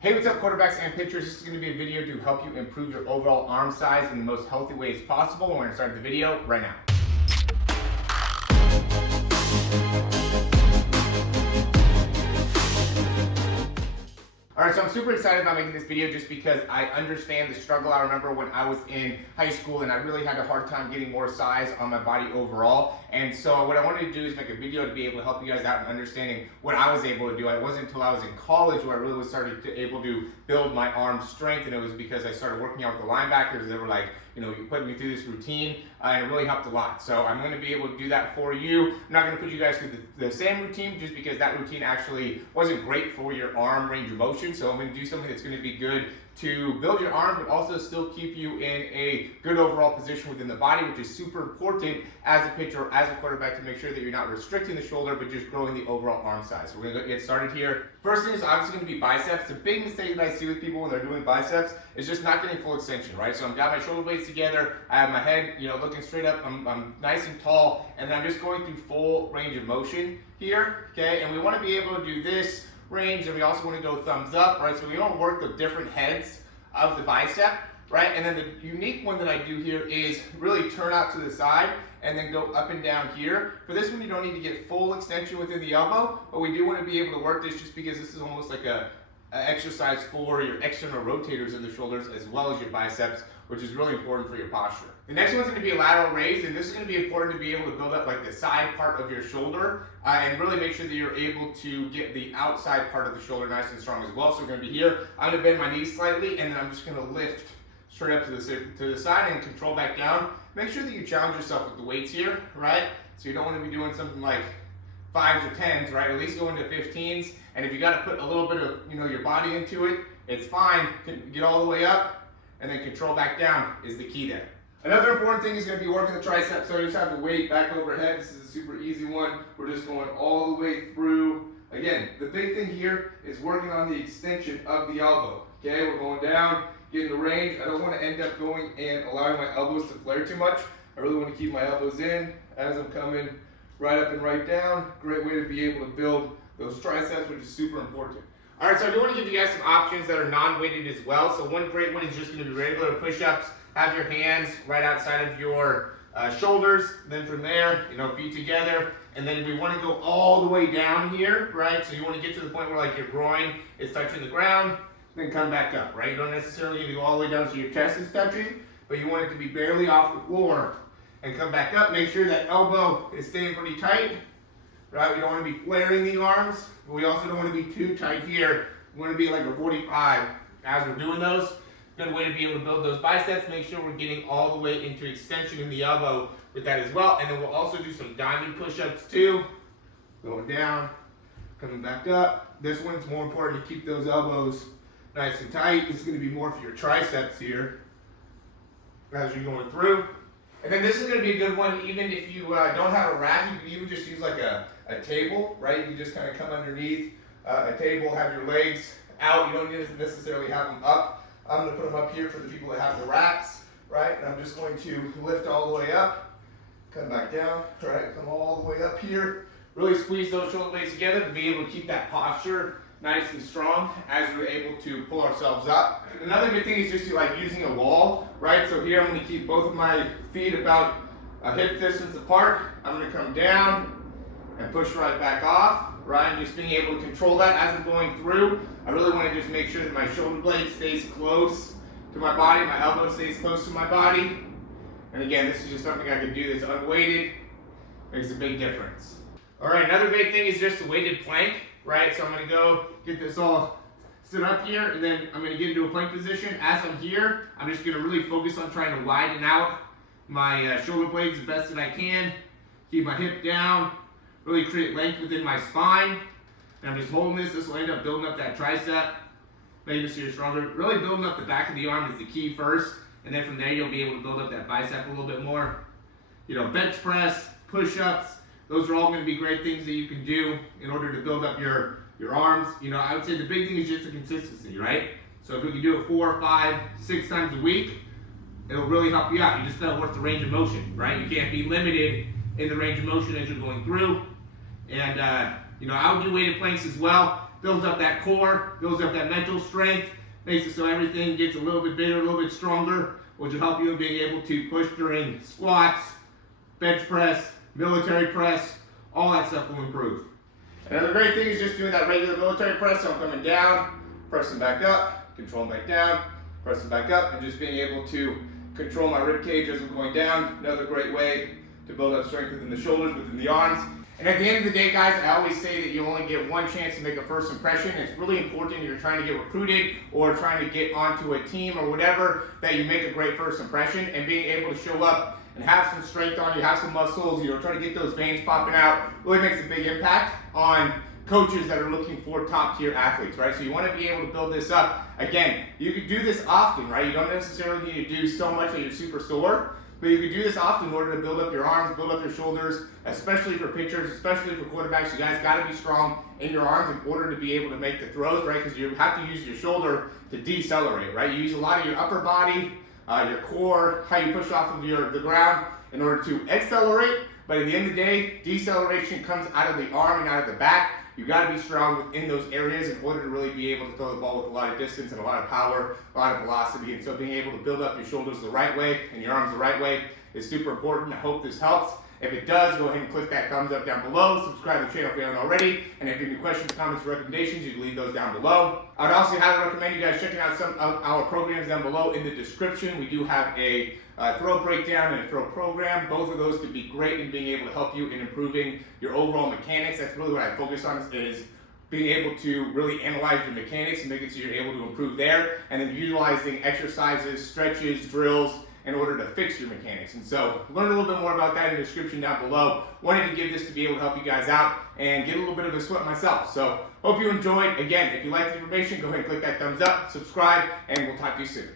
Hey, what's up, quarterbacks and pitchers? This is going to be a video to help you improve your overall arm size in the most healthy ways possible. We're going to start the video right now. Alright, so I'm super excited about making this video just because I understand the struggle. I remember when I was in high school and I really had a hard time getting more size on my body overall. And so what I wanted to do is make a video to be able to help you guys out in understanding what I was able to do. It wasn't until I was in college where I really was able to build my arm strength, and it was because I started working out with the linebackers. They were like, you put me through this routine, and it really helped a lot. So I'm going to be able to do that for you. I'm not going to put you guys through the same routine just because that routine actually wasn't great for your arm range of motion. So I'm going to do something that's going to be good to build your arms, but also still keep you in a good overall position within the body, which is super important as a pitcher or as a quarterback to make sure that you're not restricting the shoulder, but just growing the overall arm size. So we're going to get started here. First thing is obviously going to be biceps. The big mistake that I see with people when they're doing biceps is just not getting full extension, right? So I've got my shoulder blades together, I have my head, looking straight up, I'm nice and tall, and then I'm just going through full range of motion here, okay? And we want to be able to do this range, and we also want to go thumbs up, right? So we want to work the different heads of the bicep, right? And then the unique one that I do here is really turn out to the side and then go up and down here. For this one, you don't need to get full extension within the elbow, but we do want to be able to work this just because this is almost like an exercise for your external rotators in the shoulders as well as your biceps, which is really important for your posture. The next one's going to be a lateral raise, and this is going to be important to be able to build up like the side part of your shoulder and really make sure that you're able to get the outside part of the shoulder nice and strong as well. So we're going to be here. I'm going to bend my knees slightly, and then I'm just going to lift straight up to the side and control back down. Make sure that you challenge yourself with the weights here, right? So you don't want to be doing something like 5s or 10s, right? At least go into 15s. And if you got to put a little bit of your body into it, it's fine. Get all the way up and then control back down is the key there. Another important thing is going to be working the triceps. So you just have the weight back overhead. This is a super easy one. We're just going all the way through. Again, the big thing here is working on the extension of the elbow. Okay, we're going down, getting the range. I don't want to end up going and allowing my elbows to flare too much. I really want to keep my elbows in as I'm coming right up and right down. Great way to be able to build those triceps, which is super important. All right, so I do want to give you guys some options that are non-weighted as well. So one great one is just going to be regular push-ups. Have your hands right outside of your shoulders. Then from there, feet together. And then we want to go all the way down here, right? So you want to get to the point where like your groin is touching the ground, then come back up, right? You don't necessarily need to go all the way down so your chest is touching, but you want it to be barely off the floor and come back up. Make sure that elbow is staying pretty tight, right? We don't want to be flaring the arms, but we also don't want to be too tight here. We want to be like a 45 as we're doing those. Good way to be able to build those biceps. Make sure we're getting all the way into extension in the elbow with that as well. And then we'll also do some diamond push-ups too. Going down, coming back up. This one's more important to keep those elbows nice and tight. This is going to be more for your triceps here as you're going through. And then this is going to be a good one even if you don't have a rack. You can even just use like a table, right? You can just kind of come underneath a table, have your legs out. You don't need to necessarily have them up. I'm going to put them up here for the people that have the racks, right? And I'm just going to lift all the way up, come back down, right? Come all the way up here. Really squeeze those shoulder blades together to be able to keep that posture nice and strong as we're able to pull ourselves up. Another good thing is just like using a wall, right? So here I'm going to keep both of my feet about a hip distance apart. I'm going to come down and push right back off, right? And just being able to control that as I'm going through. I really want to just make sure that my shoulder blade stays close to my body, my elbow stays close to my body. And again, this is just something I can do that's unweighted. Makes a big difference. All right, another great thing is just a weighted plank, right? So I'm going to go get this all stood up here, and then I'm going to get into a plank position. As I'm here, I'm just going to really focus on trying to widen out my shoulder blades the best that I can. Keep my hip down, really create length within my spine. And I'm just holding this. This will end up building up that tricep, making it so you're stronger. Really building up the back of the arm is the key first, and then from there you'll be able to build up that bicep a little bit more. Bench press, push-ups, those are all going to be great things that you can do in order to build up your arms. I would say the big thing is just the consistency, right? So if we can do it 4, 5, 6 times a week, it'll really help you out. You just got to work the range of motion, right? You can't be limited in the range of motion as you're going through. And I would do weighted planks as well. builds up that core, builds up that mental strength, makes it so everything gets a little bit bigger, a little bit stronger, which will help you in being able to push during squats, bench press, military press, all that stuff will improve. Another great thing is just doing that regular military press. So I'm coming down, pressing back up, controlling back down, pressing back up, and just being able to control my rib cage as I'm going down. Another great way to build up strength within the shoulders, within the arms. And at the end of the day, guys, I always say that you only get one chance to make a first impression. It's really important if you're trying to get recruited or trying to get onto a team or whatever, that you make a great first impression, and being able to show up and have some strength on you, have some muscles, trying to get those veins popping out, really makes a big impact on coaches that are looking for top tier athletes, right? So you want to be able to build this up. Again, you could do this often, right? You don't necessarily need to do so much that you're super sore, but you could do this often in order to build up your arms, build up your shoulders, especially for pitchers, especially for quarterbacks. You guys got to be strong in your arms in order to be able to make the throws, right? Because you have to use your shoulder to decelerate, right? You use a lot of your upper body, your core, how you push off of the ground in order to accelerate. But at the end of the day, deceleration comes out of the arm and out of the back. You got to be strong within those areas in order to really be able to throw the ball with a lot of distance and a lot of power, a lot of velocity. And so being able to build up your shoulders the right way and your arms the right way is super important. I hope this helps. If it does, go ahead and click that thumbs up down below. Subscribe to the channel if you haven't already. And if you have any questions, comments, or recommendations, you can leave those down below. I would also highly recommend you guys checking out some of our programs down below in the description. We do have a throw breakdown and a throw program. Both of those could be great in being able to help you in improving your overall mechanics. That's really what I focus on, is being able to really analyze your mechanics and make it so you're able to improve there, and then utilizing exercises, stretches, drills in order to fix your mechanics. And so learn a little bit more about that in the description down below. Wanted to give this to be able to help you guys out and get a little bit of a sweat myself. So hope you enjoyed. Again, if you like the information, go ahead and click that thumbs up, subscribe, and we'll talk to you soon.